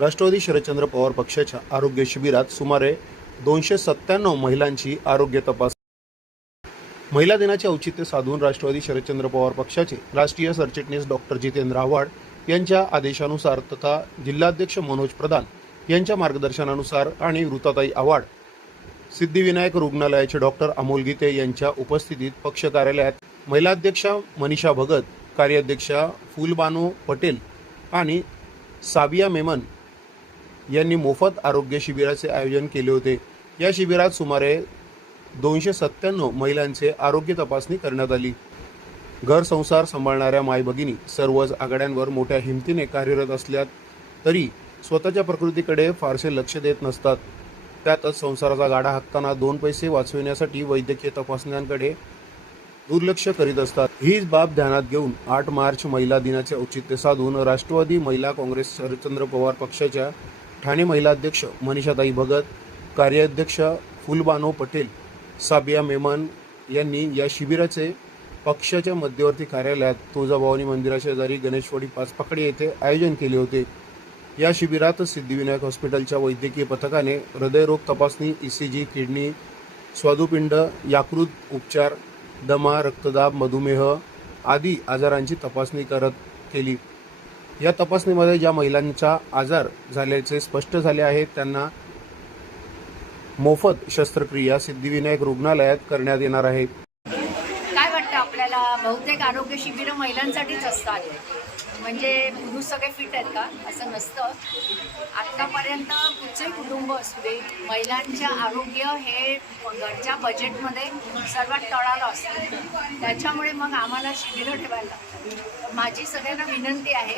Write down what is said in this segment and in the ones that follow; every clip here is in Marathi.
राष्ट्रवादी शरदचंद्र पवार पक्षाच्या आरोग्य शिबिरात सुमारे 297 महिलांची आरोग्य तपास। महिला दिनाचे औचित्य साधून राष्ट्रवादी शरदचंद्र पवार पक्षाचे राष्ट्रीय सरचिटणीस डॉक्टर जितेंद्र आव्हाड यांच्या आदेशानुसार तथा जिल्हाध्यक्ष मनोज प्रधान यांच्या मार्गदर्शनानुसार आणि ऋताताई आव्हाड सिद्धिविनायक रुग्णालयाचे डॉक्टर अमोल गीते यांच्या उपस्थितीत पक्ष कार्यालयात महिलाध्यक्षा मनीषा भगत, कार्याध्यक्षा फुलबानो पटेल आणि साबिया मेमन यांनी मोफत आरोग्य शिबिराचे आयोजन केले होते। या शिबिरात सुमारे 297 महिलांचे आरोग्य तपासणी करण्यात आली। घर संसार सांभाळणाऱ्या माय भगिनी सर्वच आघाड्यांवर मोठ्या हिमतीने कार्यरत असल्यात तरी स्वतःच्या प्रकृतीकडे फारसे लक्ष देत नसतात। त्यातच संसाराचा गाडा हाकताना 2 पैसे वाचविण्यासाठी वैद्यकीय तपासण्यांकडे दुर्लक्ष करीत असतात। हीच बाब ध्यानात घेऊन 8 मार्च महिला दिनाचे औचित्य साधून राष्ट्रवादी महिला काँग्रेस शरदचंद्र पवार पक्षाच्या ठाणे महिला अध्यक्ष मनीषाताई भगत, कार्याध्यक्ष फुलबानो पटेल, साबिया मेमन यांनी या शिबिराचे पक्षाच्या मध्यवर्ती कार्यालयात तुळजाभवानी मंदिराशेजारी गणेशवाडी पाचपाकडी येथे आयोजन केले होते। या शिबिरात सिद्धिविनायक हॉस्पिटलच्या वैद्यकीय पथकाने हृदयरोग तपासणी, ECG, किडनी, स्वादुपिंड, यकृत उपचार, दमा, रक्तदाब, मधुमेह आदी आजारांची तपासणी केली। या तपासणीमध्ये ज्या महिलांचा आजार झाल्याचे स्पष्ट झाले आहे त्यांना मोफत शस्त्रक्रिया सिद्धिविनायक रुग्णालयात करण्यात येणार आहे। काय वाटतं आपल्याला? बहुतेक आरोग्य शिबिरं महिलांसाठीच असतात, म्हणजे पुरुष सगळे फिट आहेत का असं नसतं। आत्तापर्यंत कुठचंही कुटुंब असू दे, महिलांच्या आरोग्य हे घरच्या बजेटमध्ये सर्वात तळाला असतं। त्याच्यामुळे मग आम्हाला शिबिरं ठेवायला लागतात। माझी सगळ्यांना विनंती आहे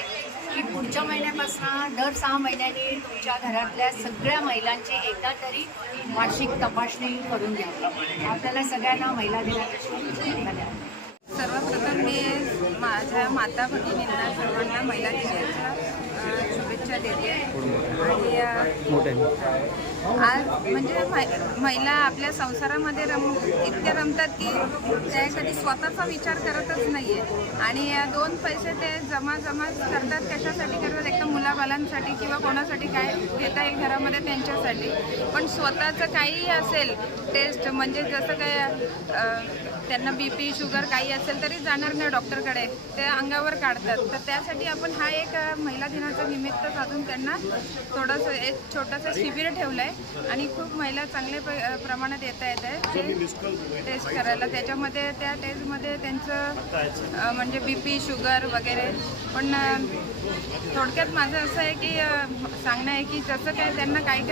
की पुढच्या महिन्यापासून दर 6 महिन्यांनी तुमच्या घरातल्या सगळ्या महिलांची एकदा तरी वार्षिक तपासणी करून द्या। आपल्याला सगळ्यांना महिला दिनाच्या शुभेच्छा। सर्वप्रथम मी माझ्या माता भगिनींना सर्वांना महिला दिनाच्या शुभेच्छा देते। आणि आज म्हणजे महिला आपल्या संसारामध्ये इतक्या रमतात की त्या कधी स्वतःचा विचार करतच नाही आहे। आणि 2 पैसे ते जमा करतात, कशासाठी करतात? एक तर मुलाबालांसाठी किंवा कोणासाठी काय घेता येईल घरामध्ये त्यांच्यासाठी। पण स्वतःचं काही असेल टेस्ट, म्हणजे जसं काय त्यांना BP, शुगर काही असेल तरी जाणार नाही डॉक्टरकडे, ते अंगावर काढतात। तर त्यासाठी आपण हा एक महिला दिनाचा निमित्त साधून त्यांना थोडंसं एक छोटंसं शिबिर ठेवलं आहे आणि खूप महिला चांगल्या प्रमाणात येत आहे टेस्ट करायला। त्याच्यामध्ये त्या टेस्टमध्ये त्यांचं म्हणजे BP, शुगर वगैरे। पण थोडक्यात माझं असं आहे की सांगणं आहे की जसं काय त्यांना काही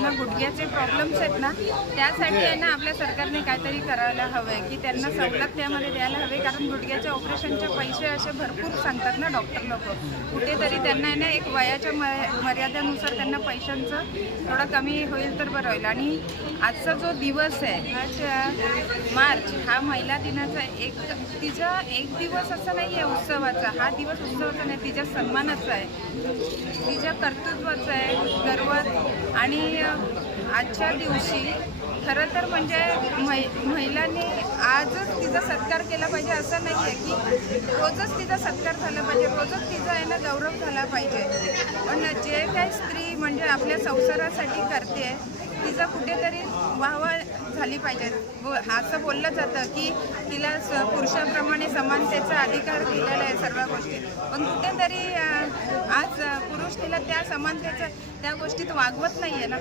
ना गुडघ्याचे प्रॉब्लेम्स आहेत ना, त्यासाठी आहे ना आपल्या सरकारने काहीतरी करायला हवं आहे की त्यांना सवलत त्यामध्ये द्यायला हवे। कारण गुडघ्याच्या ऑपरेशनचे पैसे असे भरपूर सांगतात ना डॉक्टर लोक, कुठेतरी त्यांना आहे ना एक वयाच्या मर्यादेनुसार त्यांना पैशांचं थोडं कमी होईल तर बरं होईल। आणि आजचा जो दिवस आहे 8 मार्च हा महिला दिनाचा तिचा एक दिवस असा नाही आहे उत्सवाचा, हा दिवस उत्सवाचा नाही, तिच्या सन्मानाचा आहे, तिच्या कर्तृत्वाचा आहे, गर्व। आणि आजच्या दिवशी खरं तर म्हणजे महिलांनी आजच तिचा सत्कार केला पाहिजे असं नाही आहे की रोजच तिचा सत्कार झाला पाहिजे, रोजच तिचा आहे ना गौरव झाला पाहिजे। पण जे काही स्त्री म्हणजे आपल्या संसारासाठी करते तिचा कुठेतरी वाहवा झाली पाहिजे। असं बोललं जातं की तिला पुरुषाप्रमाणे समानतेचा अधिकार दिलेला आहे सर्व गोष्टीत, पण कुठेतरी आज पुरुष तिला त्या समानतेच्या त्या गोष्टीत वागवत नाही आहे ना।